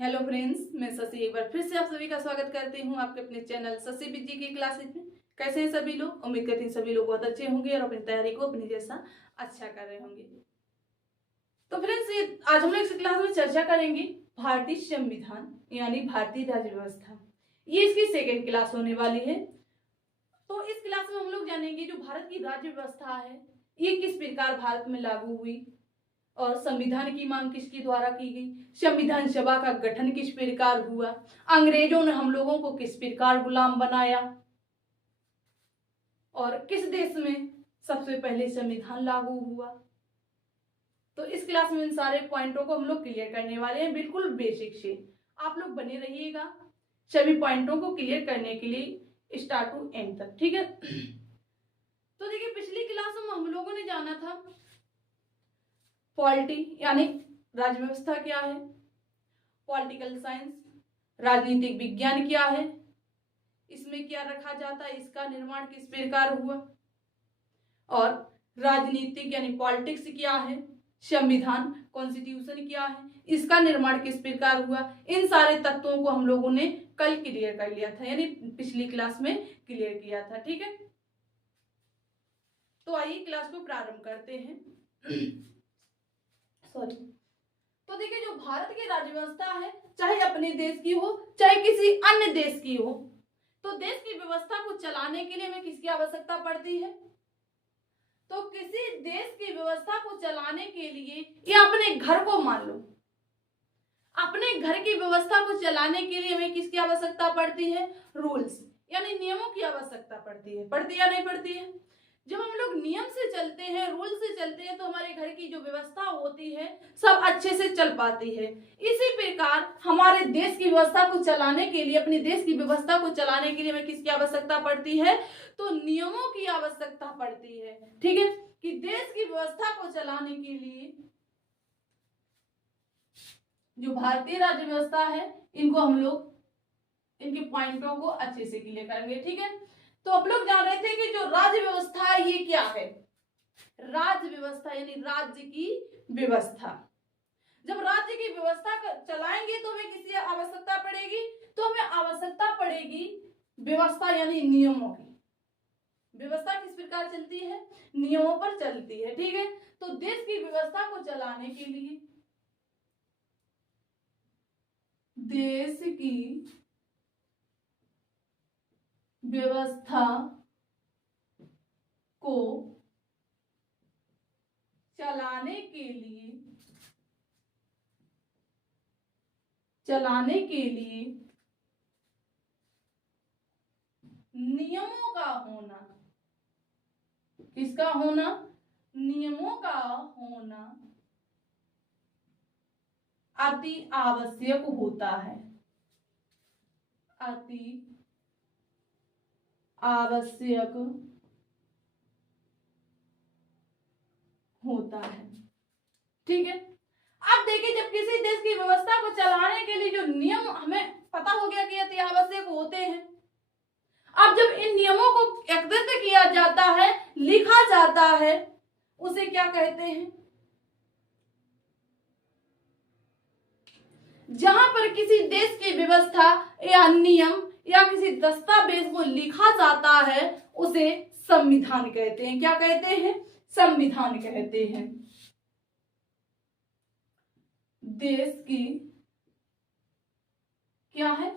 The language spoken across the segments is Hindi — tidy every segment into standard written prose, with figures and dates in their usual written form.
हेलो फ्रेंड्स, मैं शशि एक बार फिर से आप सभी का स्वागत करती हूँ आपके अपने चैनल शशि बिजी की क्लासेज में। कैसे हैं सभी लोग? उम्मीद करती हूँ सभी लोग बहुत अच्छे होंगे और अपनी तैयारी को अपनी जैसा अच्छा कर रहे होंगे। तो फ्रेंड्स, ये आज हम लोग इस क्लास में चर्चा करेंगे भारतीय संविधान यानी भारतीय राज्य व्यवस्था। ये इसकी सेकेंड क्लास होने वाली है। तो इस क्लास में हम लोग जानेंगे जो भारत की राज्य व्यवस्था है ये किस प्रकार भारत में लागू हुई और संविधान की मांग किसके द्वारा की गई, संविधान सभा का गठन किस प्रकार हुआ, अंग्रेजों ने हम लोगों को किस प्रकार गुलाम बनाया और किस देश में सबसे पहले संविधान लागू हुआ। तो इस क्लास में इन सारे पॉइंटों को हम लोग क्लियर करने वाले हैं, बिल्कुल बेसिक से। आप लोग बने रहिएगा सभी पॉइंटों को क्लियर करने के लिए स्टार्ट टू एंड तक, ठीक है। तो देखिए, पिछली क्लास में हम लोगों ने जाना था पॉलिटी यानी राज्य व्यवस्था क्या है, पॉलिटिकल साइंस राजनीतिक विज्ञान क्या है, इसमें क्या रखा जाता है, इसका निर्माण किस प्रकार हुआ, और राजनीतिक यानी पॉलिटिक्स क्या है, संविधान कॉन्स्टिट्यूशन क्या है, इसका निर्माण किस प्रकार हुआ। इन सारे तत्वों को हम लोगों ने कल क्लियर कर लिया था, यानी पिछली क्लास में क्लियर किया था, ठीक है। तो आइए क्लास को प्रारंभ करते हैं। सॉरी। तो देखिए, जो भारत की राज्य व्यवस्था है, चाहे अपने देश की हो चाहे किसी अन्य देश की हो, तो देश की व्यवस्था को चलाने के लिए हमें किसकी आवश्यकता पड़ती है। तो किसी देश की व्यवस्था को चलाने के लिए, या अपने घर को मान लो, अपने घर की व्यवस्था को चलाने के लिए हमें किसकी आवश्यकता पड़ती है, रूल्स यानी नियमों की आवश्यकता पड़ती है। पड़ती या नहीं पड़ती है? जब हम लोग नियम से चलते हैं, रूल से चलते हैं, तो हमारे घर की जो व्यवस्था होती है सब अच्छे से चल पाती है। इसी प्रकार हमारे देश की व्यवस्था को चलाने के लिए, अपने देश की व्यवस्था को चलाने के लिए हमें किसकी आवश्यकता पड़ती है, तो नियमों की आवश्यकता पड़ती है, ठीक है। कि देश की व्यवस्था को चलाने के लिए जो भारतीय राज्य व्यवस्था है, इनको हम लोग इनके पॉइंटों को अच्छे से क्लियर करेंगे, ठीक है। तो आप लोग जान रहे थे कि जो राज्य व्यवस्था है ये क्या है। राज्य व्यवस्था यानी राज्य की व्यवस्था। जब राज्य की व्यवस्था चलाएंगे तो हमें किसकी आवश्यकता पड़ेगी, तो हमें आवश्यकता पड़ेगी व्यवस्था यानी नियमों की। व्यवस्था किस प्रकार चलती है, नियमों पर चलती है, ठीक है। तो देश की व्यवस्था को चलाने के लिए, देश की व्यवस्था को चलाने के लिए नियमों का होना, किसका होना, नियमों का होना अति आवश्यक होता है, अति आवश्यक होता है, ठीक है। अब देखिए, जब किसी देश की व्यवस्था को चलाने के लिए जो नियम हमें पता हो गया कि अति आवश्यक होते हैं, अब जब इन नियमों को एकत्रित किया जाता है, लिखा जाता है, उसे क्या कहते हैं। जहां पर किसी देश की व्यवस्था या नियम या किसी दस्तावेज को लिखा जाता है उसे संविधान कहते हैं। क्या कहते हैं, संविधान कहते हैं। देश की क्या है,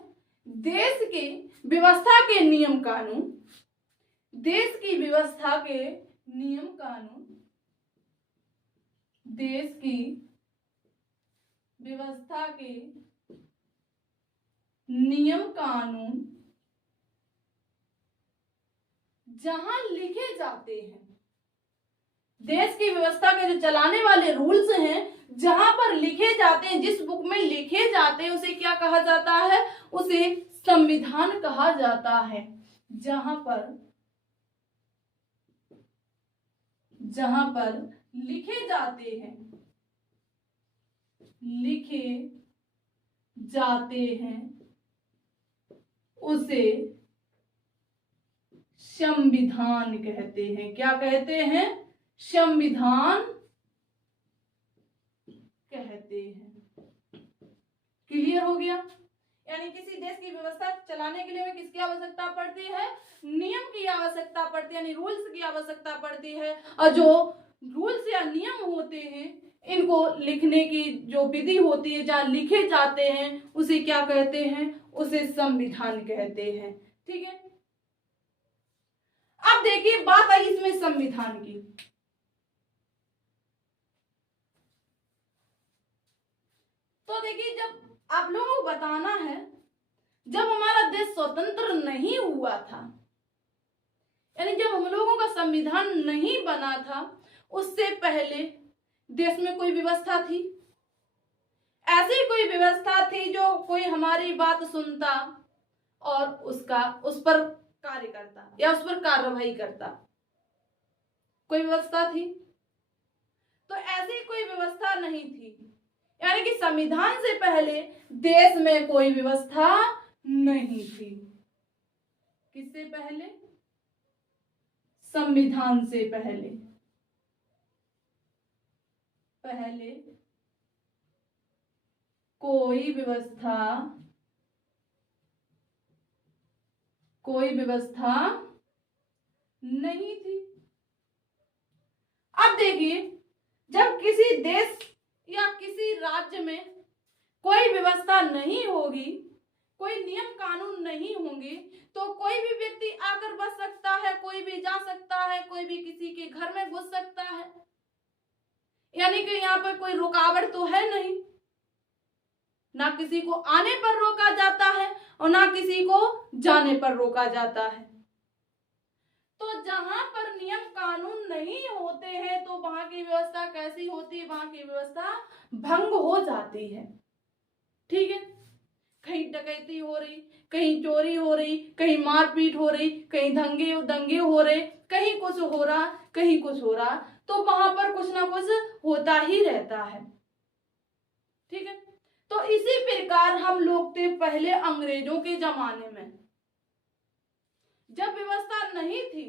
देश की व्यवस्था के नियम कानून, देश की व्यवस्था के नियम कानून, देश की व्यवस्था के नियम कानून जहां लिखे जाते हैं, देश की व्यवस्था के जो चलाने वाले रूल्स हैं जहां पर लिखे जाते हैं, जिस बुक में लिखे जाते हैं उसे क्या कहा जाता है, उसे संविधान कहा जाता है। जहां पर लिखे जाते हैं, उसे संविधान कहते हैं। क्या कहते हैं, संविधान कहते हैं। क्लियर हो गया। यानी किसी देश की व्यवस्था चलाने के लिए हमें किसकी आवश्यकता पड़ती है? नियम की आवश्यकता पड़ती है, यानी रूल्स की आवश्यकता पड़ती है। और जो रूल्स या नियम होते हैं इनको लिखने की जो विधि होती है, जहाँ लिखे जाते हैं उसे क्या कहते हैं? उसे संविधान कहते हैं। ठीक है, अब देखिए बात आई इसमें संविधान की। तो देखिए जब आप लोगों को बताना है, जब हमारा देश स्वतंत्र नहीं हुआ था, यानी जब हम लोगों का संविधान नहीं बना था, उससे पहले देश में कोई व्यवस्था थी? ऐसी कोई व्यवस्था थी जो कोई हमारी बात सुनता और उस पर कार्य करता या उस पर कार्रवाई करता? कोई व्यवस्था थी? तो ऐसी कोई व्यवस्था नहीं थी, यानी कि संविधान से पहले देश में कोई व्यवस्था नहीं थी। किससे पहले? संविधान से पहले कोई व्यवस्था नहीं थी। अब देखिए जब किसी देश या किसी राज्य में कोई व्यवस्था नहीं होगी, कोई नियम कानून नहीं होंगे, तो कोई भी व्यक्ति आकर बस सकता है, कोई भी जा सकता है, कोई भी किसी के घर में घुस सकता है, यानी कि यहाँ पर कोई रुकावट तो है नहीं। ना किसी को आने पर रोका जाता है और ना किसी को जाने पर रोका जाता है। तो जहां पर नियम कानून नहीं होते हैं तो वहां की व्यवस्था कैसी होती है? वहां की व्यवस्था भंग हो जाती है। ठीक है, कहीं डकैती हो रही, कहीं चोरी हो रही, कहीं मारपीट हो रही, कहीं दंगे हो रहे, कहीं कुछ हो रहा, कहीं कुछ हो रहा, तो वहां पर कुछ ना कुछ होता ही रहता है। ठीक है, तो इसी प्रकार हम लोग थे पहले अंग्रेजों के जमाने में, जब व्यवस्था नहीं थी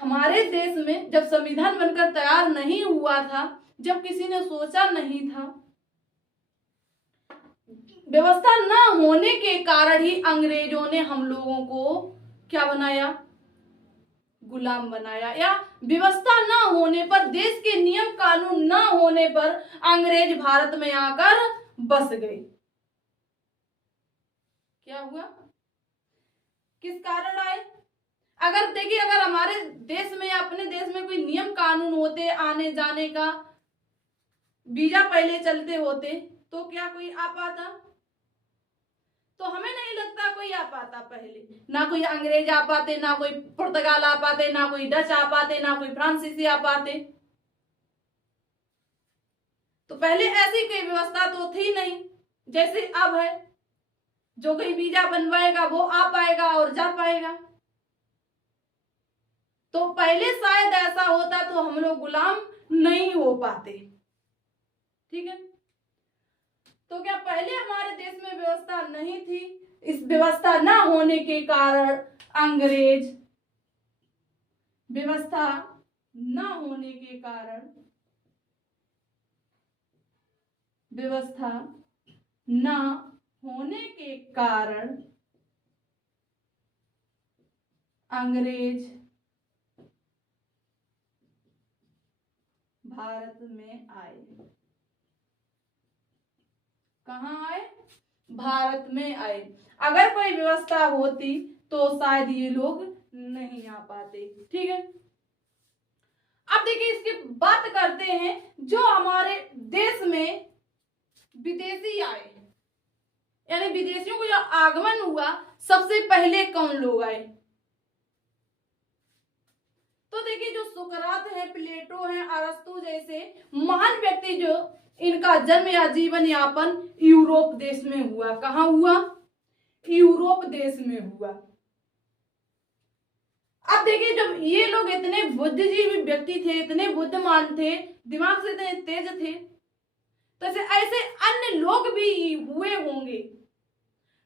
हमारे देश में, जब संविधान बनकर तैयार नहीं हुआ था, जब किसी ने सोचा नहीं था, व्यवस्था न होने के कारण ही अंग्रेजों ने हम लोगों को क्या बनाया? गुलाम बनाया। या व्यवस्था न होने पर, देश के नियम कानून न होने पर अंग्रेज भारत में आकर बस गए। क्या हुआ? किस कारण आए? अगर देखिए, अगर हमारे देश में या अपने देश में कोई नियम कानून होते, आने जाने का वीजा पहले चलते होते, तो क्या कोई आ पाता? तो हमें नहीं लगता कोई आ पाता पहले। ना कोई अंग्रेज आ पाते, ना कोई पुर्तगाल आ पाते, ना कोई डच आ पाते, ना कोई फ्रांसीसी आ पाते। तो पहले ऐसी कोई व्यवस्था तो थी नहीं जैसे अब है, जो कोई वीजा बनवाएगा वो आ पाएगा और जा पाएगा। तो पहले शायद ऐसा होता तो हम लोग गुलाम नहीं हो पाते। ठीक है, तो क्या पहले हमारे देश में व्यवस्था नहीं थी? इस व्यवस्था न होने के कारण अंग्रेज, व्यवस्था न होने के कारण, व्यवस्था न होने के कारण अंग्रेज भारत में आए। कहाँ आए? भारत में आए। अगर कोई व्यवस्था होती तो शायद ये लोग नहीं आ पाते। ठीक है, अब देखिए इसकी बात करते हैं जो हमारे देश में विदेशी आए, यानी विदेशियों को जो आगमन हुआ, सबसे पहले कौन लोग आए? तो देखिए जो सुकरात है, प्लेटो है, अरस्तु जैसे महान व्यक्ति, जो इनका जन्म या जीवन यापन यूरोप देश में हुआ। कहाँ हुआ? यूरोप देश में हुआ। अब देखिए जब ये लोग इतने बुद्धिजीवी व्यक्ति थे, इतने बुद्धिमान थे, दिमाग से इतने तेज थे, तो ऐसे अन्य लोग भी हुए होंगे।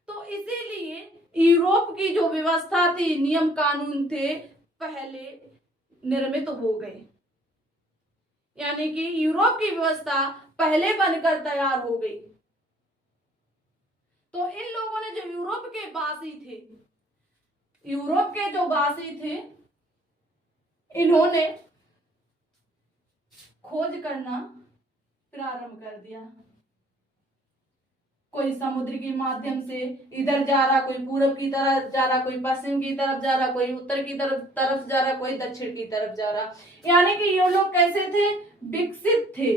तो इसीलिए यूरोप की जो व्यवस्था थी, नियम कानून थे, पहले निर्मित हो गए, यानी कि यूरोप की व्यवस्था पहले बनकर तैयार हो गई। तो इन लोगों ने, जो यूरोप के वासी थे, यूरोप के जो वासी थे, इन्होंने खोज करना प्रारंभ कर दिया। कोई समुद्र के माध्यम से इधर जा रहा, कोई पूरब की तरफ जा रहा, कोई पश्चिम की तरफ जा रहा, कोई उत्तर की तरफ जा रहा, कोई दक्षिण की तरफ जा रहा। यानी कि ये लोग कैसे थे? विकसित थे।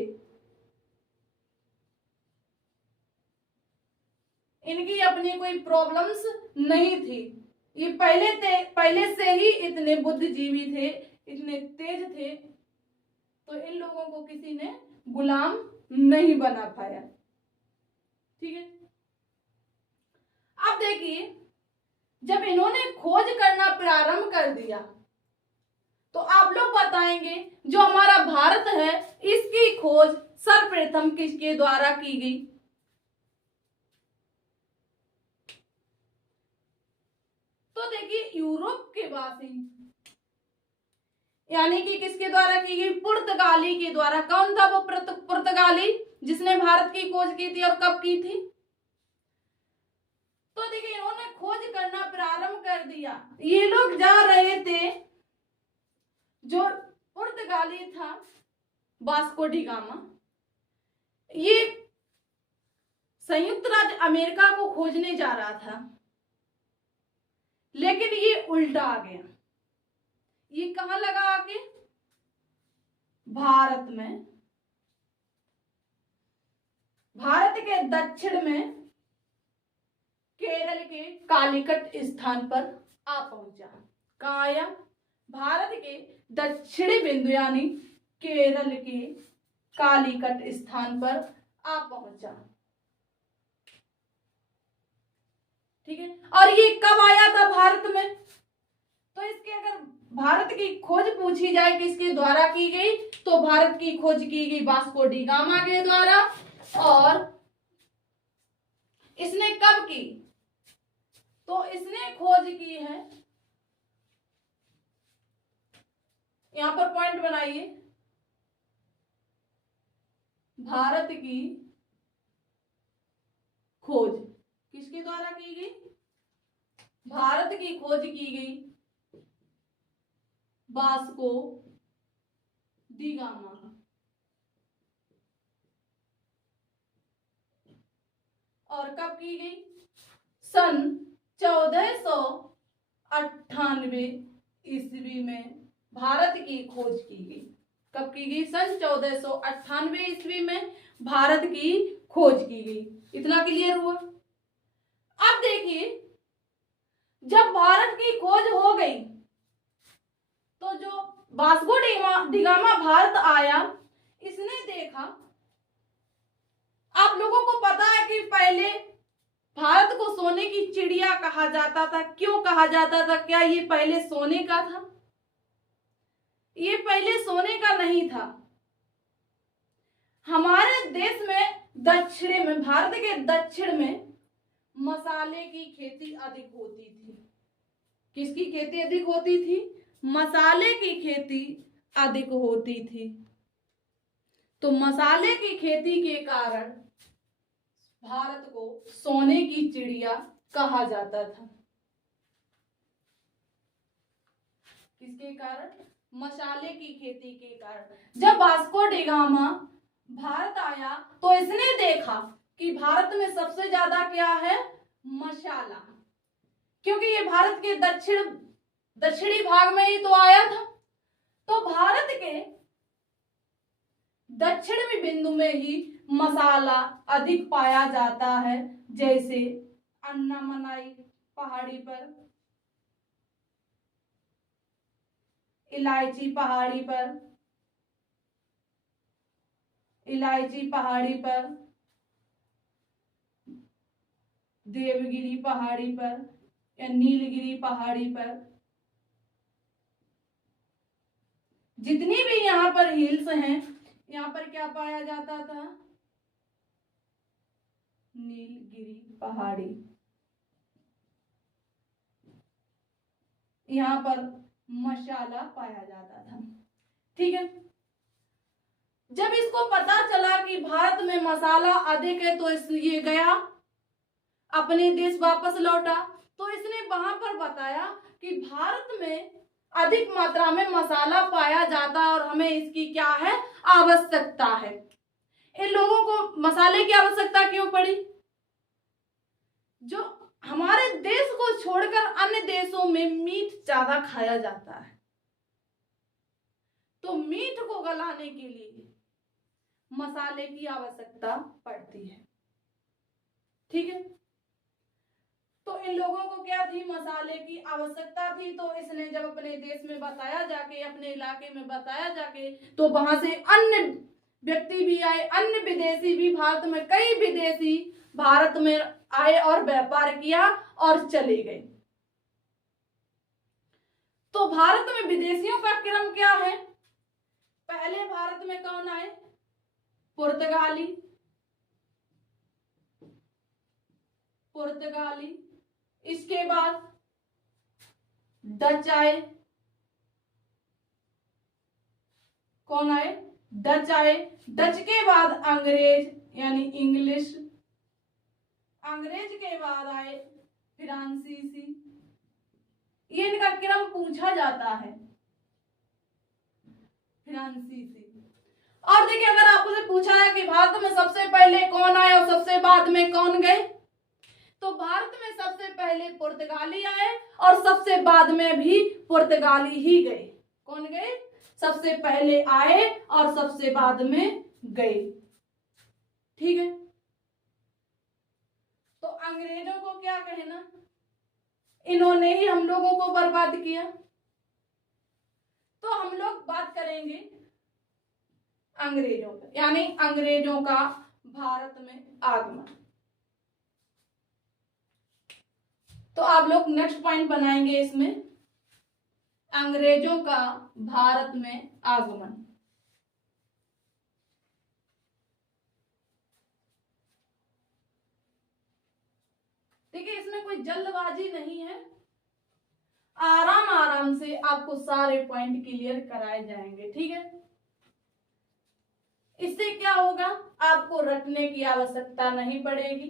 इनकी अपनी कोई प्रॉब्लम्स नहीं थी। ये पहले से ही इतने बुद्धिजीवी थे, इतने तेज थे, तो इन लोगों को किसी ने गुलाम नहीं बना पाया। ठीक है, अब देखिए, जब इन्होंने खोज करना प्रारंभ कर दिया तो आप लोग बताएंगे जो हमारा भारत है इसकी खोज सर्वप्रथम किसके द्वारा की गई? तो देखिए, यूरोप के वासी, यानी कि किसके द्वारा की गई? पुर्तगाली के द्वारा। कौन था वो पुर्तगाली जिसने भारत की खोज की थी और कब की थी? तो देखिए, इन्होंने खोज करना प्रारंभ कर दिया। ये लोग जा रहे थे, जो पुर्तगाली था वास्को डी गामा, ये संयुक्त राज्य अमेरिका को खोजने जा रहा था, लेकिन ये उल्टा आ गया। ये कहां लगा आके? भारत में। भारत के दक्षिण में केरल के कालीकट स्थान पर आ पहुंचा। कहां आया? भारत के दक्षिणी बिंदु यानी केरल के कालीकट स्थान पर आ पहुंचा। ठीक है, और ये कब आया था भारत में? तो इसके अगर भारत की खोज पूछी जाए किसके द्वारा की गई, तो भारत की खोज की गई वास्को डी गामा के द्वारा। और इसने कब की? तो इसने खोज की है, यहां पर पॉइंट बनाइए, भारत की खोज किसके द्वारा की गई? भारत की खोज की गई वास्को डी गामा। और कब की गई? सन 1498 ईस्वी में भारत की खोज की गई। कब की गई? सन 1498 ईस्वी में भारत की खोज की गई। इतना क्लियर हुआ? अब देखिए, जब भारत की खोज हो गई तो जो वास्को डी गामा भारत आया, इसने देखा, आप लोगों को पता है कि पहले भारत को सोने की चिड़िया कहा जाता था। क्यों कहा जाता था? क्या ये पहले सोने का था? ये पहले सोने का नहीं था। हमारे देश में दक्षिण में, भारत के दक्षिण में मसाले की खेती अधिक होती थी। किसकी खेती अधिक होती थी? मसाले की खेती अधिक होती थी। तो मसाले की खेती के कारण भारत को सोने की चिड़िया कहा जाता था। किसके कारण? मसाले की खेती के कारण। जब वास्को डी गामा भारत आया तो इसने देखा कि भारत में सबसे ज्यादा क्या है? मसाला। क्योंकि ये भारत के दक्षिणी भाग में ही तो आया था, तो भारत के दक्षिणी बिंदु में ही मसाला अधिक पाया जाता है। जैसे अन्नामलाई पहाड़ी पर, इलायची पहाड़ी पर, देवगिरी पहाड़ी पर या नीलगिरी पहाड़ी पर, जितनी भी यहाँ पर हिल्स हैं, यहाँ पर क्या पाया जाता था? नीलगिरी पहाड़ी। यहाँ पर मसाला पाया जाता था। ठीक है, जब इसको पता चला कि भारत में मसाला अधिक है तो ये गया अपने देश वापस लौटा, तो इसने वहां पर बताया कि भारत में अधिक मात्रा में मसाला पाया जाता है और हमें इसकी क्या है, आवश्यकता है। इन लोगों को मसाले की आवश्यकता क्यों पड़ी? जो हमारे देश को छोड़कर अन्य देशों में मीट ज्यादा खाया जाता है, तो मीट को गलाने के लिए मसाले की आवश्यकता पड़ती है। ठीक है, तो इन लोगों को क्या थी, मसाले की आवश्यकता थी। तो इसने जब अपने देश में बताया जाके, अपने इलाके में बताया जाके, तो वहां से अन्य व्यक्ति भी आए, अन्य विदेशी भी, भारत में कई विदेशी भारत में आए और व्यापार किया और चले गए। तो भारत में विदेशियों का क्रम क्या है? पहले भारत में कौन आए? पुर्तगाली। इसके बाद डच आए। कौन आए? डच आए। डच के बाद अंग्रेज यानी इंग्लिश। अंग्रेज के बाद आए फ्रांसीसी। ये इनका क्रम पूछा जाता है, फ्रांसीसी। और देखिए, अगर आपसे पूछा है कि भारत में सबसे पहले कौन आए और सबसे बाद में कौन गए, तो भारत में सबसे पहले पुर्तगाली आए और सबसे बाद में भी पुर्तगाली ही गए। कौन गए? सबसे पहले आए और सबसे बाद में गए। ठीक है, तो अंग्रेजों को क्या कहना, इन्होंने ही हम लोगों को बर्बाद किया। तो हम लोग बात करेंगे अंग्रेजों का, यानी अंग्रेजों का भारत में आगमन। तो आप लोग नेक्स्ट पॉइंट बनाएंगे इसमें, अंग्रेजों का भारत में आगमन। देखिए, इसमें कोई जल्दबाजी नहीं है, आराम आराम से आपको सारे पॉइंट क्लियर कराए जाएंगे। ठीक है, इससे क्या होगा, आपको रटने की आवश्यकता नहीं पड़ेगी,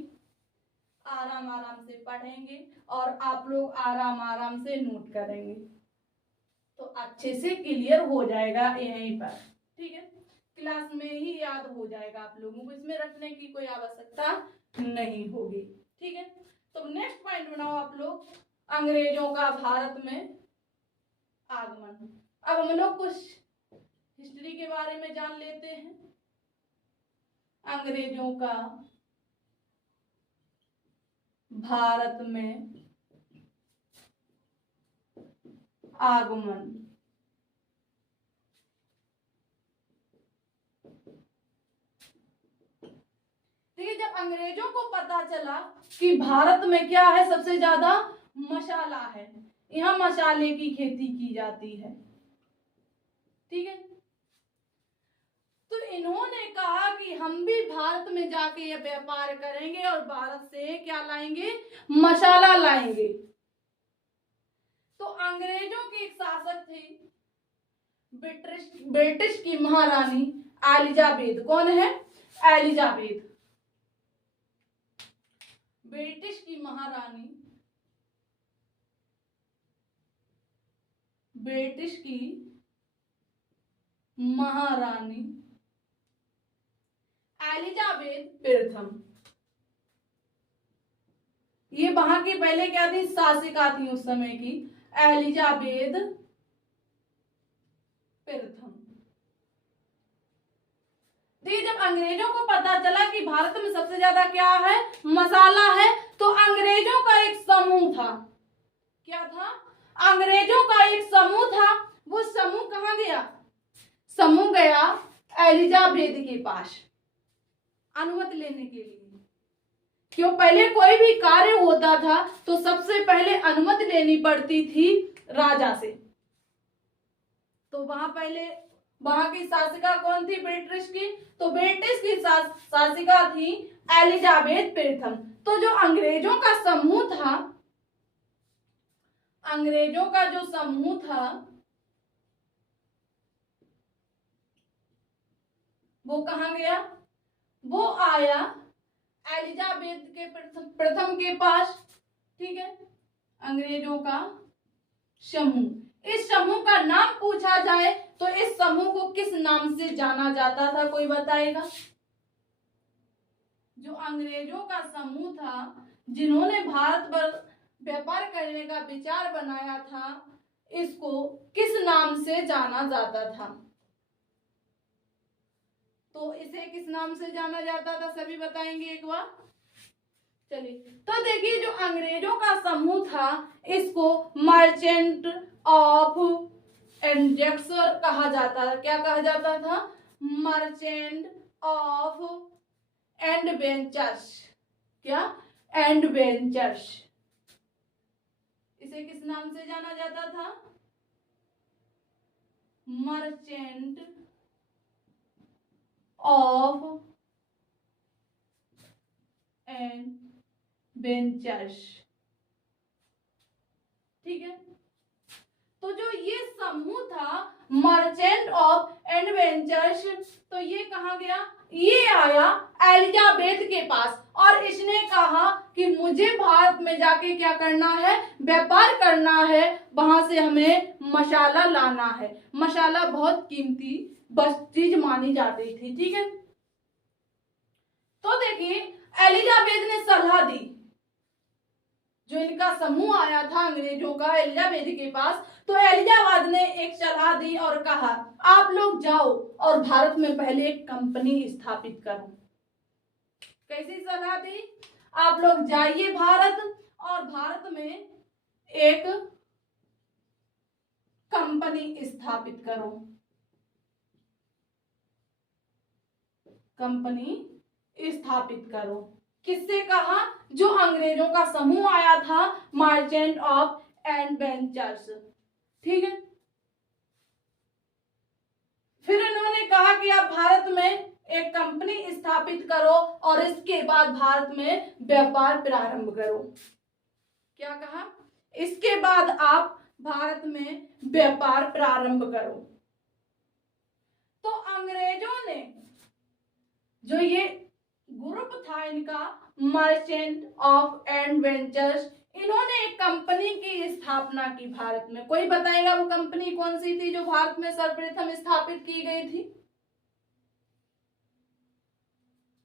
आराम आराम से पढ़ेंगे और आप लोग आराम आराम से नोट करेंगे, तो अच्छे से क्लियर हो जाएगा यहीं पर। ठीक है, क्लास में ही याद हो जाएगा आप लोगों को, इसमें रटने की कोई आवश्यकता नहीं होगी। ठीक है, तो नेक्स्ट पॉइंट बनाओ आप लोग, अंग्रेजों का भारत में आगमन। अब हम लोग कुछ हिस्ट्री के बारे में जान लेते हैं। अंग्रेजों का भारत में आगमन। देखिए, जब अंग्रेजों को पता चला कि भारत में क्या है, सबसे ज्यादा मसाला है, यहाँ मसाले की खेती की जाती है। ठीक है, तो इन्होंने कहा कि हम भी भारत में जाके ये व्यापार करेंगे और भारत से क्या लाएंगे, मसाला लाएंगे। तो अंग्रेजों की एक शासक थी ब्रिटिश की महारानी एलिजाबेथ। कौन है? एलिजाबेथ। ब्रिटिश की महारानी, ब्रिटिश की महारानी एलिजाबेथ प्रथम, ये वहां की पहले क्या थी, शासिका थी उस समय की, एलिजाबेथ प्रथम। देखिए, जब अंग्रेजों को पता चला कि भारत में सबसे ज्यादा क्या है, मसाला है, तो अंग्रेजों का एक समूह था। क्या था? अंग्रेजों का एक समूह था। वो समूह कहाँ गया? समूह गया एलिजाबेथ के पास अनुमति लेने के लिए। क्यों? पहले कोई भी कार्य होता था तो सबसे पहले अनुमति लेनी पड़ती थी राजा से। तो वहां की शासिका कौन थी? ब्रिटिश की। तो ब्रिटिश की शासिका थी एलिजाबेथ प्रथम। तो जो अंग्रेजों का समूह था, अंग्रेजों का जो समूह था, वो कहां गया? वो आया एलिजाबेथ के प्रथम के पास, ठीक है, अंग्रेजों का समूह। इस समूह का नाम पूछा जाए तो इस समूह को किस नाम से जाना जाता था, कोई बताएगा? जो अंग्रेजों का समूह था जिन्होंने भारत पर व्यापार करने का विचार बनाया था, इसको किस नाम से जाना जाता था? तो इसे किस नाम से जाना जाता था, सभी बताएंगे एक बार? चलिए, तो देखिए जो अंग्रेजों का समूह था इसको मर्चेंट ऑफ इंडियस कहा जाता था। क्या कहा जाता था? Merchant of adventures. क्या? Adventures. इसे किस नाम से जाना जाता था? मर्चेंट ऑफ एंड वेंचर्स, ठीक है। तो जो ये समूह था मर्चेंट ऑफ एंड वेंचर्स, तो ये कहाँ गया? ये आया एलिजाबेथ के पास और इसने कहा कि मुझे भारत में जाके क्या करना है? व्यापार करना है, वहां से हमें मसाला लाना है। मसाला बहुत कीमती चीज मानी जाती थी, ठीक है। तो देखिए एलिजाबेथ ने सलाह दी, जो इनका समूह आया था अंग्रेजों का एलिजाबेथ के पास, तो एलिजाबेथ ने एक सलाह दी और कहा आप लोग जाओ और भारत में पहले एक कंपनी स्थापित करो। कैसी सलाह दी? आप लोग जाइए भारत और भारत में एक कंपनी स्थापित करो। कंपनी स्थापित करो। किससे कहा? जो अंग्रेजों का समूह आया था मर्चेंट ऑफ एंड वेंचर्स, ठीक है। फिर इन्होंने कहा कि आप भारत में एक कंपनी स्थापित करो और इसके बाद भारत में व्यापार प्रारंभ करो। क्या कहा? इसके बाद आप भारत में व्यापार प्रारंभ करो। तो अंग्रेजों ने जो ये ग्रुप था इनका मर्चेंट ऑफ एंड वेंचर्स, इन्होंने एक कंपनी की स्थापना की भारत में। कोई बताएगा वो कंपनी कौन सी थी जो भारत में सर्वप्रथम स्थापित की गई थी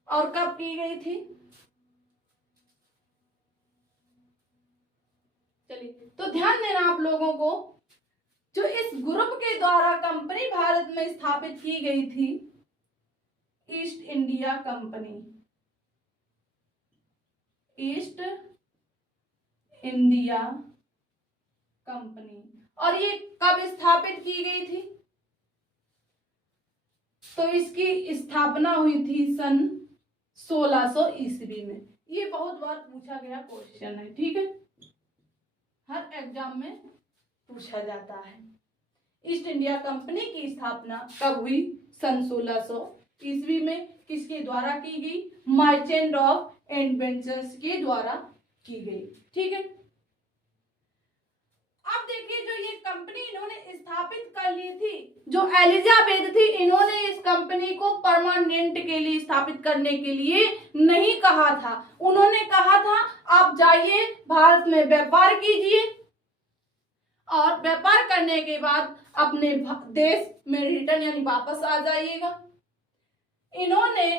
और कब की गई थी? चलिए, तो ध्यान देना आप लोगों को, जो इस ग्रुप के द्वारा कंपनी भारत में स्थापित की गई थी, east India company. East India company. और ये कब स्थापित की गई थी? तो इसकी स्थापना हुई थी सन 1600 ईस्वी में। ये बहुत बार पूछा गया क्वेश्चन है, ठीक है, हर एग्जाम में पूछा जाता है। ईस्ट इंडिया कंपनी की स्थापना कब हुई? सन 1600 ईस्वी में। किसके द्वारा की गई? मर्चेंट ऑफ एंड वेंचर्स के द्वारा की गई, ठीक है। अब देखिए जो ये कंपनी इन्होंने स्थापित कर ली थी, जो एलिजाबेथ थी, इन्होंने इस कंपनी को परमानेंट के लिए स्थापित करने के लिए नहीं कहा था। उन्होंने कहा था आप जाइए भारत में व्यापार कीजिए और व्यापार करने के बाद अपने देश में रिटर्न यानी वापस आ जाइएगा। इन्होंने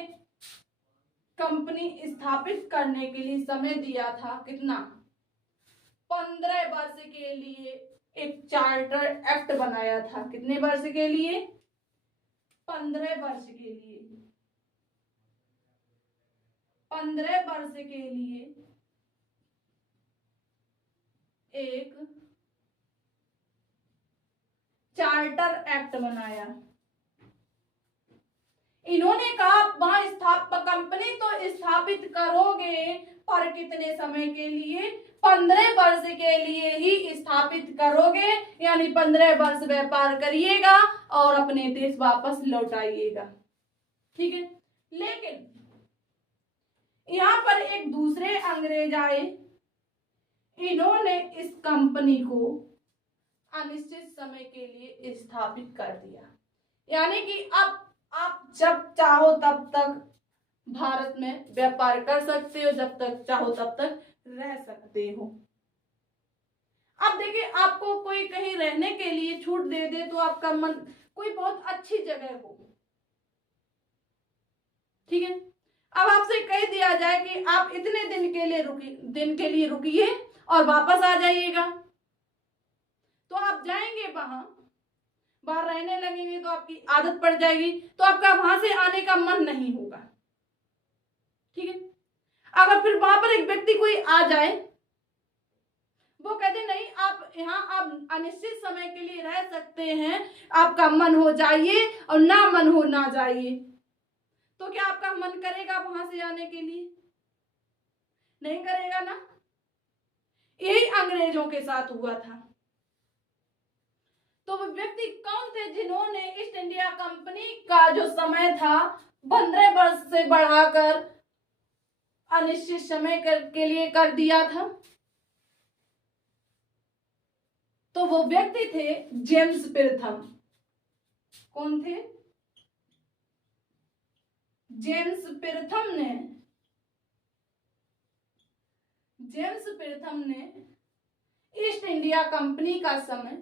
कंपनी स्थापित करने के लिए समय दिया था कितना? 15 वर्ष के लिए एक चार्टर एक्ट बनाया था। कितने वर्ष के लिए? 15 वर्ष के लिए। 15 वर्ष के लिए एक चार्टर एक्ट बनाया। इन्होंने कहा वहां कंपनी तो स्थापित करोगे पर कितने समय के लिए? 15 वर्ष के लिए ही स्थापित करोगे, यानी 15 वर्ष व्यापार करिएगा और अपने देश वापस लौट आइएगा, ठीक है। लेकिन यहाँ पर एक दूसरे अंग्रेज आए, इन्होंने इस कंपनी को अनिश्चित समय के लिए स्थापित कर दिया, यानी कि अब आप जब चाहो तब तक भारत में व्यापार कर सकते हो, जब तक चाहो तब तक रह सकते हो। अब देखिए, आपको कोई कहीं रहने के लिए छूट दे दे तो आपका मन कोई बहुत अच्छी जगह हो, ठीक है, अब आपसे कह दिया जाए कि आप इतने दिन के लिए रुकिए और वापस आ जाइएगा, तो आप जाएंगे वहां, बाहर रहने लगेंगे तो आपकी आदत पड़ जाएगी, तो आपका वहां से आने का मन नहीं होगा, ठीक है। अगर फिर वहां पर एक व्यक्ति कोई आ जाए, वो कहते नहीं आप यहाँ आप अनिश्चित समय के लिए रह सकते हैं, आपका मन हो जाइए और ना मन हो ना जाइए, तो क्या आपका मन करेगा वहां से आने के लिए? नहीं करेगा ना। यही अंग्रेजों के साथ हुआ था। तो वो व्यक्ति कौन थे जिन्होंने ईस्ट इंडिया कंपनी का जो समय था 15 वर्ष से बढ़ाकर अनिश्चित समय के लिए कर दिया था? तो वो व्यक्ति थे जेम्स पिरथम। कौन थे? जेम्स पिरथम ने ईस्ट इंडिया कंपनी का समय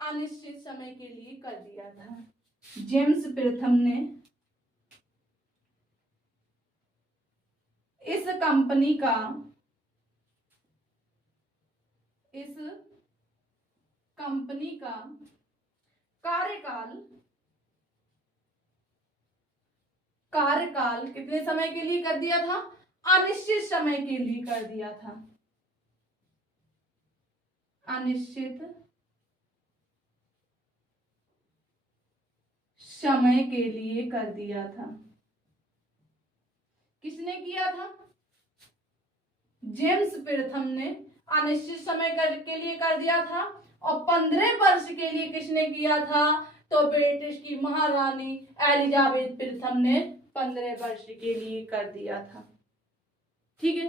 अनिश्चित समय के लिए कर दिया था। जेम्स पिरथम ने इस कंपनी का कार्यकाल कितने समय के लिए कर दिया था? अनिश्चित समय के लिए कर दिया था। अनिश्चित समय के लिए कर दिया था। किसने किया था? जेम्स पिरथम ने अनिश्चित समय के लिए कर दिया था। और 15 वर्ष के लिए किसने किया था? तो ब्रिटिश की महारानी एलिजाबेथ पिरथम ने 15 वर्ष के लिए कर दिया था, ठीक है।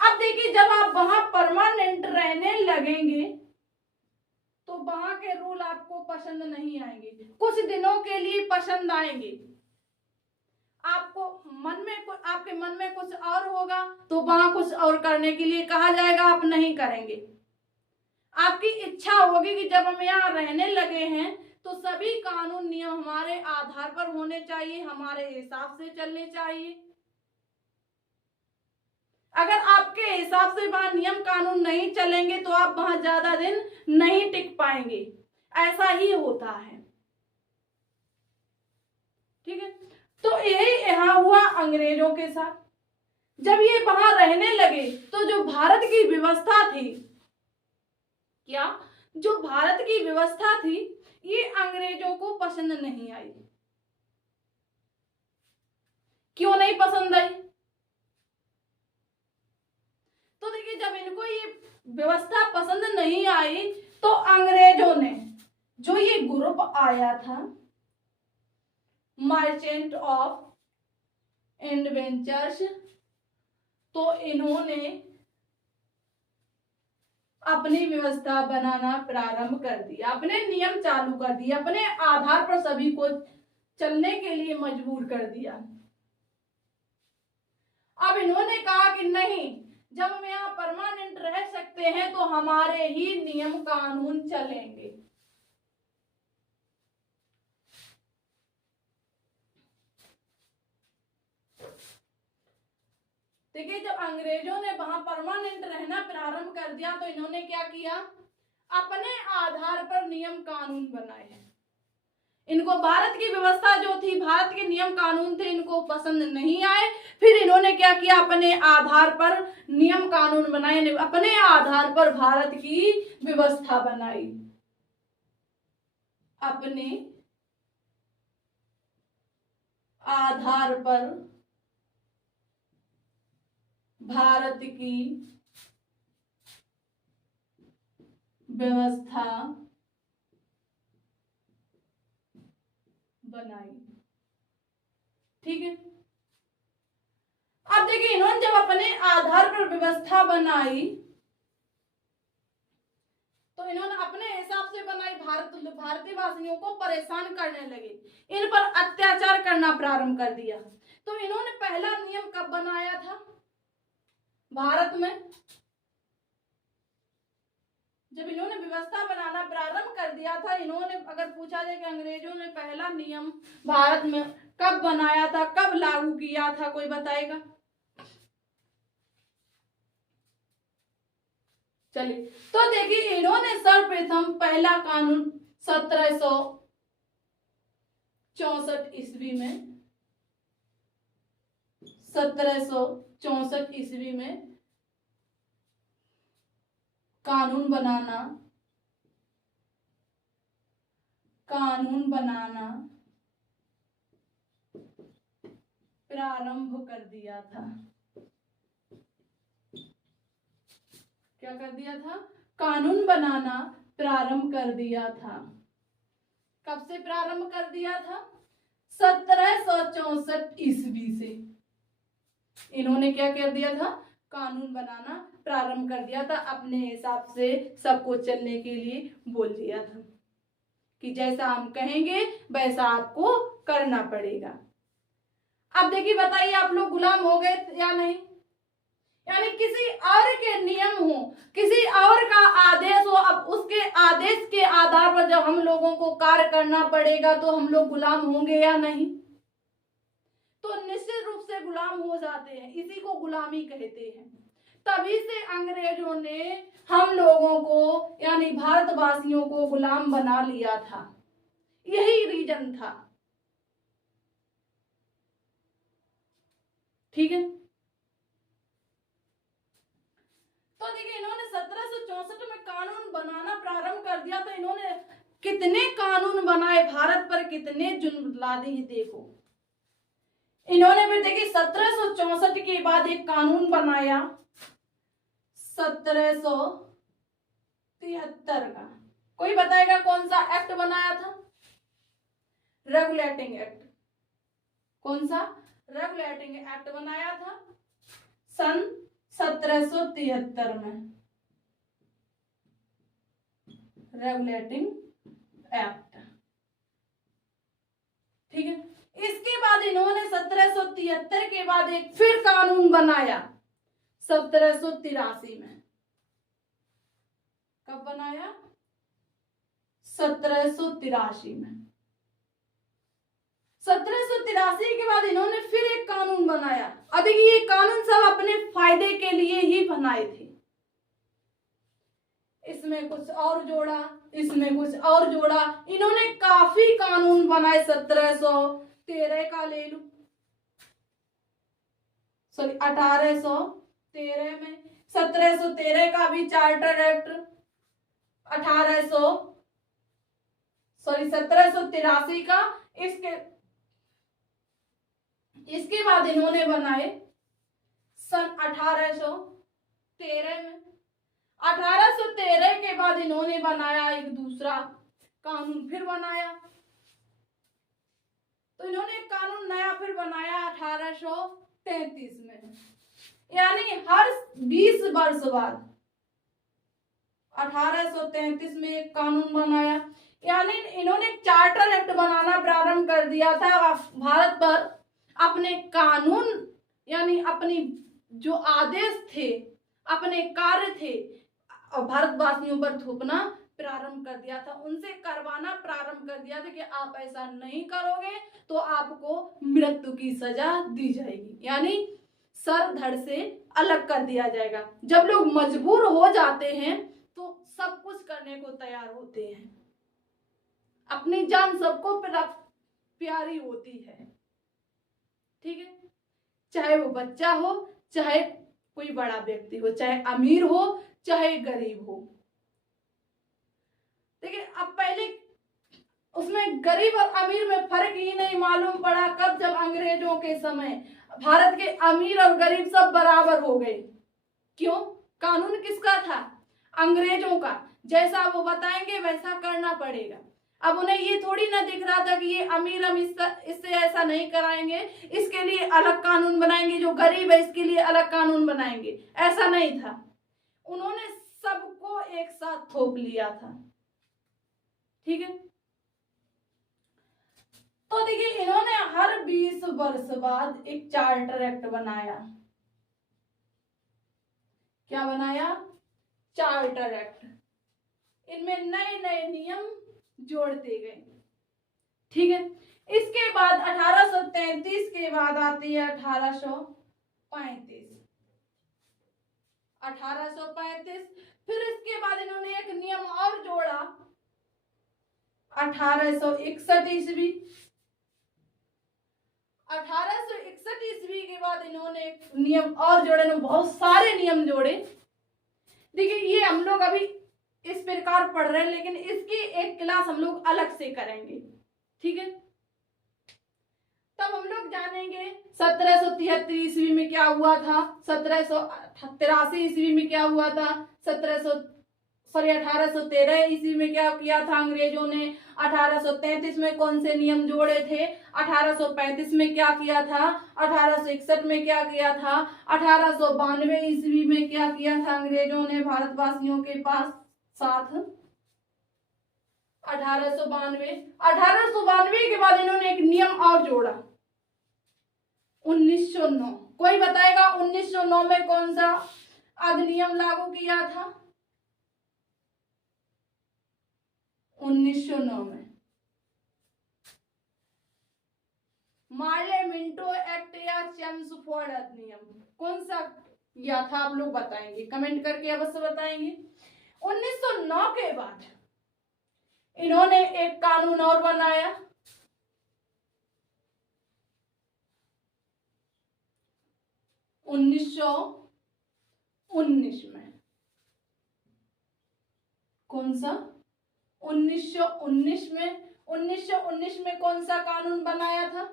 अब देखिए, जब आप वहां परमानेंट रहने लगेंगे तो वहां के रूल आपको पसंद नहीं आएंगे, कुछ दिनों के लिए पसंद आएंगे, आपके मन में कुछ और होगा तो वहां कुछ और करने के लिए कहा जाएगा, आप नहीं करेंगे। आपकी इच्छा होगी कि जब हम यहाँ रहने लगे हैं तो सभी कानून नियम हमारे आधार पर होने चाहिए, हमारे हिसाब से चलने चाहिए। अगर आपके हिसाब से वहां नियम कानून नहीं चलेंगे तो आप वहां ज्यादा दिन नहीं टिक पाएंगे, ऐसा ही होता है, ठीक है। तो यही यहाँ हुआ अंग्रेजों के साथ। जब ये वहां रहने लगे तो जो भारत की व्यवस्था थी, जो भारत की व्यवस्था थी, ये अंग्रेजों को पसंद नहीं आई। क्यों नहीं पसंद आई? तो देखिए, जब इनको ये व्यवस्था पसंद नहीं आई तो अंग्रेजों ने जो ये ग्रुप आया था मर्चेंट ऑफ एडवेंचर्स, तो इन्होंने अपनी व्यवस्था बनाना प्रारंभ कर दिया, अपने नियम चालू कर दिए, अपने आधार पर सभी को चलने के लिए मजबूर कर दिया। अब इन्होंने कहा कि नहीं, जब हम यहाँ परमानेंट रह सकते हैं तो हमारे ही नियम कानून चलेंगे। देखिए, जब अंग्रेजों ने वहां परमानेंट रहना प्रारंभ कर दिया तो इन्होंने क्या किया? अपने आधार पर नियम कानून बनाए हैं। इनको भारत की व्यवस्था जो थी, भारत के नियम कानून थे, इनको पसंद नहीं आए। फिर इन्होंने क्या किया? अपने आधार पर नियम कानून बनाए, अपने आधार पर भारत की व्यवस्था बनाई, अपने आधार पर भारत की व्यवस्था बनाई, ठीक है। अब देखिए, इन्होंने जब अपने आधार पर व्यवस्था बनाई तो इन्होंने अपने हिसाब से बनाई, भारतीय वासियों को परेशान करने लगे, इन पर अत्याचार करना प्रारंभ कर दिया। तो इन्होंने पहला नियम कब बनाया था भारत में? जब इन्होंने व्यवस्था बनाना प्रारंभ कर दिया था। इन्होंने, अगर पूछा जाए कि अंग्रेजों ने पहला नियम भारत में कब बनाया था, कब लागू किया था, कोई बताएगा? चलिए, तो देखिए इन्होंने सर्वप्रथम पहला कानून 1764 ईस्वी में 1764 ईस्वी में कानून बनाना प्रारंभ कर दिया था। क्या कर दिया था? कानून बनाना प्रारंभ कर दिया था। कब से प्रारंभ कर दिया था? 1764 ईस्वी से इन्होंने क्या कर दिया था? कानून बनाना प्रारंभ कर दिया था। अपने हिसाब से सबको चलने के लिए बोल दिया था कि जैसा हम कहेंगे वैसा आपको करना पड़ेगा। अब देखिए, बताइए आप लोग गुलाम हो गए या नहीं? यानी किसी और के नियम हो, किसी और का आदेश हो, अब उसके आदेश के आधार पर जब हम लोगों को कार्य करना पड़ेगा तो हम लोग गुलाम होंगे या नहीं? तो निश्चित रूप से गुलाम हो जाते हैं। इसी को गुलामी कहते हैं। तभी से अंग्रेजों ने हम लोगों को, यानी भारतवासियों को गुलाम बना लिया था। यही रीजन था। ठीक है, तो देखिए इन्होंने 1764 में कानून बनाना प्रारंभ कर दिया। तो इन्होंने कितने कानून बनाए भारत पर, कितने जुल्म लादे हैं देखो। इन्होंने भी देखिए 1764 के बाद एक कानून बनाया 1773 का। कोई बताएगा कौन सा एक्ट बनाया था? Regulating act. कौन सा? रेगुलेटिंग एक्ट बनाया था सन 1773 में। रेगुलेटिंग एक्ट, ठीक है। इसके बाद इन्होंने 1773 के बाद एक फिर कानून बनाया 1783 में। कब बनाया? 1783 में। 1783 के बाद इन्होंने फिर एक कानून बनाया। अब ये कानून सब अपने फायदे के लिए ही बनाए थे। इसमें कुछ और जोड़ा, इसमें कुछ और जोड़ा। इन्होंने काफी कानून बनाए। 1713 का ले लो, सॉरी 1813 में 1713 का भी चार्टर एक्ट, 1783 का। इसके बाद इन्होंने बनाए सन 1813 में। 1813 के बाद इन्होंने बनाया एक दूसरा कानून, फिर बनाया। तो इन्होंने एक कानून नया फिर बनाया 1833 में। यानी हर 20 वर्ष बाद 1833 में एक कानून बनाया। यानी इन्होंने चार्टर एक्ट बनाना प्रारंभ कर दिया था भारत पर। अपने कानून, यानी अपनी जो आदेश थे, अपने कार्य थे, भारतवासियों पर थोपना प्रारंभ कर दिया था। उनसे करवाना प्रारंभ कर दिया था कि आप ऐसा नहीं करोगे तो आपको मृत्यु की सजा दी जाएगी, यानी सर धड़ से अलग कर दिया जाएगा। जब लोग मजबूर हो जाते हैं तो सब कुछ करने को तैयार होते हैं। अपनी जान सबको प्यारी होती है, ठीक है। चाहे वो बच्चा हो, चाहे कोई बड़ा व्यक्ति हो, चाहे अमीर हो, चाहे गरीब हो। देखिए, अब पहले उसमें गरीब और अमीर में फर्क ही नहीं मालूम पड़ा। कब? जब अंग्रेजों के समय भारत के अमीर और गरीब सब बराबर हो गए। क्यों? कानून किसका था? अंग्रेजों का। जैसा वो बताएंगे वैसा करना पड़ेगा। अब उन्हें ये थोड़ी ना दिख रहा था कि ये अमीर हम इससे ऐसा नहीं कराएंगे, इसके लिए अलग कानून बनाएंगे, जो गरीब है इसके लिए अलग कानून बनाएंगे, ऐसा नहीं था। उन्होंने सबको एक साथ थोप लिया था। ठीक है, तो देखिए इन्होंने हर 20 वर्ष बाद एक चार्टर एक्ट बनाया। क्या बनाया? Charter act. इनमें नए नए नियम जोड़ते गए। ठीक है, इसके बाद 1833 के बाद आती है 1835। 1835, फिर इसके बाद इन्होंने एक नियम और जोड़ा 1861 ईस्वी। 1861 ईस्वी के बाद इन्होंने एक नियम और जोड़े, बहुत सारे नियम जोड़े। देखिए ये हम लोग अभी इस प्रकार पढ़ रहे हैं, लेकिन इसकी एक क्लास हम लोग अलग से करेंगे। ठीक है, तब हम लोग जानेंगे 1773 ईस्वी में क्या हुआ था, 1783 ईस्वी में क्या हुआ था, 1813 ईस्वी में क्या किया था अंग्रेजों ने, 1833 में कौन से नियम जोड़े थे, 1835 में क्या किया था, 1861 में क्या किया था, 1892 ईस्वी में क्या किया था अंग्रेजों ने भारतवासियों के पास साथ। 1892 के बाद इन्होंने एक नियम और जोड़ा 1909। कोई बताएगा 1909 में कौन सा अधिनियम लागू किया था? 1909 में मार्ले मिंटो एक्ट या चेम्सफोर्ड अधिनियम, कौन सा किया था आप लोग बताएंगे, कमेंट करके अवश्य बताएंगे। 1909 के बाद इन्होंने एक कानून और बनाया, 1919 में। कौन सा? 1919 में। 1919 में कौन सा कानून बनाया था?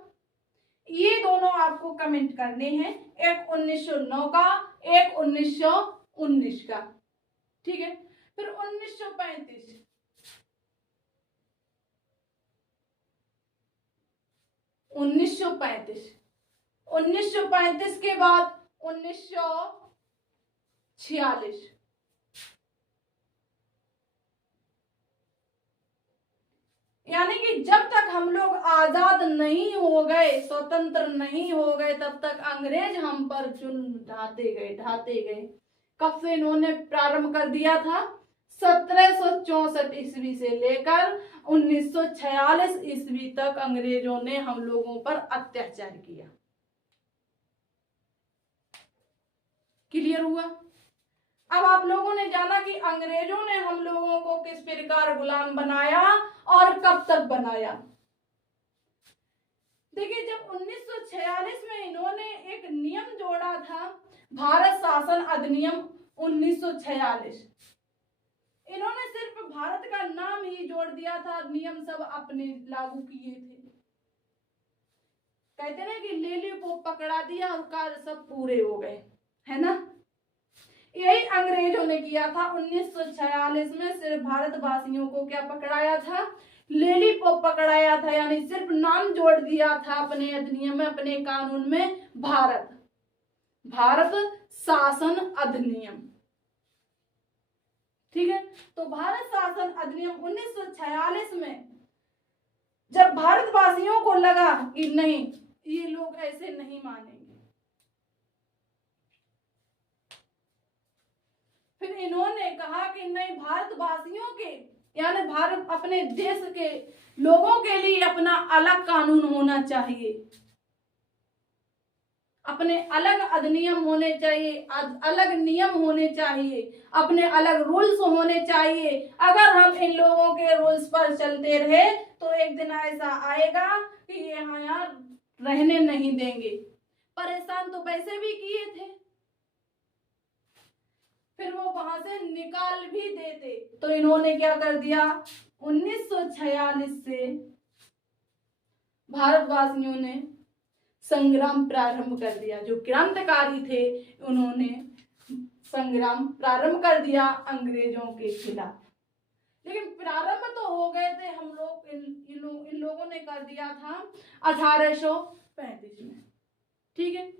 ये दोनों आपको कमेंट करने हैं, एक 1909 का, एक 1919 का। ठीक है, फिर 1935 1935 के बाद 1946। यानी कि जब तक हम लोग आजाद नहीं हो गए, स्वतंत्र नहीं हो गए, तब तक अंग्रेज हम पर चुन ढाते गए। कब से इन्होंने प्रारंभ कर दिया था? 1764 ईस्वी से लेकर 1946 ईस्वी तक अंग्रेजों ने हम लोगों पर अत्याचार किया। क्लियर हुआ? अब आप लोगों ने जाना कि अंग्रेजों ने हम लोगों को किस प्रकार गुलाम बनाया और कब तक बनाया। देखिए जब 1946 में इन्होंने एक नियम जोड़ा था, भारत शासन अधिनियम 1946, इन्होंने सिर्फ भारत का नाम ही जोड़ दिया था, नियम सब अपने लागू किए थे। कहते ना कि लेली को पकड़ा दिया और कार्य सब पूरे हो गए, है ना। यही अंग्रेजों ने किया था। 1946 में सिर्फ भारतवासियों को क्या पकड़ाया था? लेलीपॉप पकड़ाया था, यानी सिर्फ नाम जोड़ दिया था अपने अधिनियम में, अपने कानून में, भारत शासन अधिनियम। ठीक है, तो भारत शासन अधिनियम 1946 में जब भारतवासियों को लगा कि नहीं ये लोग ऐसे नहीं मानेंगे, फिर इन्होंने कहा कि नहीं, भारतवासियों के यानी भारत अपने देश के लोगों के लिए अपना अलग कानून होना चाहिए, अपने अलग अधिनियम होने चाहिए, अलग नियम होने चाहिए, अपने अलग रूल्स होने चाहिए। अगर हम इन लोगों के रूल्स पर चलते रहे तो एक दिन ऐसा आएगा कि ये यहाँ रहने नहीं देंगे। परेशान तो वैसे भी किए थे, फिर वो वहां से निकाल भी देते, तो इन्होंने क्या कर दिया, 1946 से भारतवासियों ने संग्राम प्रारंभ कर दिया। जो क्रांतिकारी थे उन्होंने संग्राम प्रारंभ कर दिया अंग्रेजों के खिलाफ। लेकिन प्रारंभ तो हो गए थे हम लोग, इन लोगों ने कर दिया था 1835 में। ठीक है,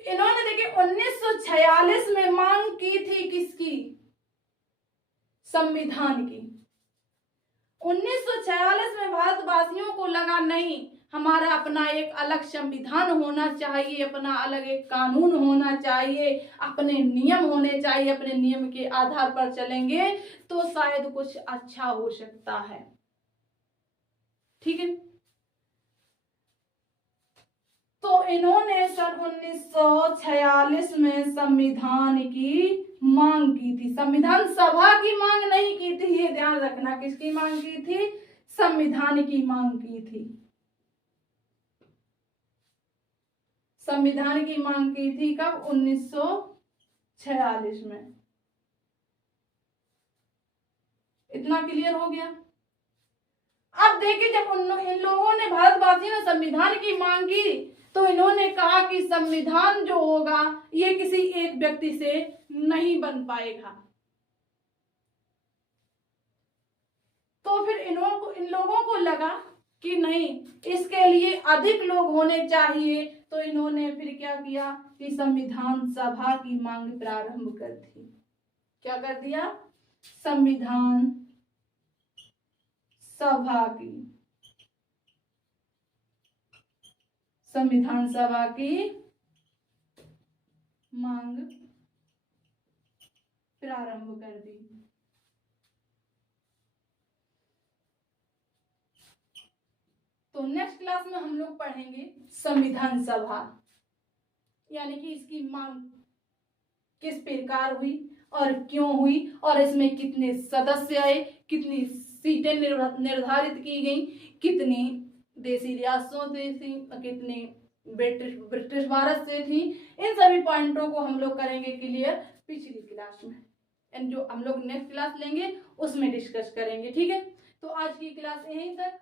इन्होंने देखिए कि 1946 में मांग की थी किसकी? संविधान की। 1946 में भारतवासियों को लगा नहीं, हमारा अपना एक अलग संविधान होना चाहिए, अपना अलग एक कानून होना चाहिए, अपने नियम होने चाहिए, अपने नियम के आधार पर चलेंगे तो शायद कुछ अच्छा हो सकता है। ठीक है, तो इन्होंने सन 1946 में संविधान की मांग की थी। संविधान सभा की मांग नहीं की थी, ये ध्यान रखना। किसकी मांग की थी? संविधान की मांग की थी। संविधान की मांग की थी कब? 1946 में। इतना क्लियर हो गया? अब देखिए, जब इन लोगों ने, भारतवासियों ने संविधान की मांग की तो इन्होंने कहा कि संविधान जो होगा ये किसी एक व्यक्ति से नहीं बन पाएगा। तो फिर इन लोगों को लगा कि नहीं, इसके लिए अधिक लोग होने चाहिए। तो इन्होंने फिर क्या किया कि संविधान सभा की मांग प्रारंभ कर दी। क्या कर दिया? संविधान सभा की, संविधान सभा की मांग प्रारंभ कर दी। तो नेक्स्ट क्लास में हम लोग पढ़ेंगे संविधान सभा, यानी कि इसकी मांग किस प्रकार हुई और क्यों हुई, और इसमें कितने सदस्य आए, कितनी सीटें निर्धारित की गई, कितनी देशी रियासतों से थी, कितनी ब्रिटिश भारत से थी। इन सभी पॉइंटों को हम लोग करेंगे क्लियर पिछली क्लास में, एंड जो हम लोग नेक्स्ट क्लास लेंगे उसमें डिस्कस करेंगे। ठीक है, तो आज की क्लास यहीं तक।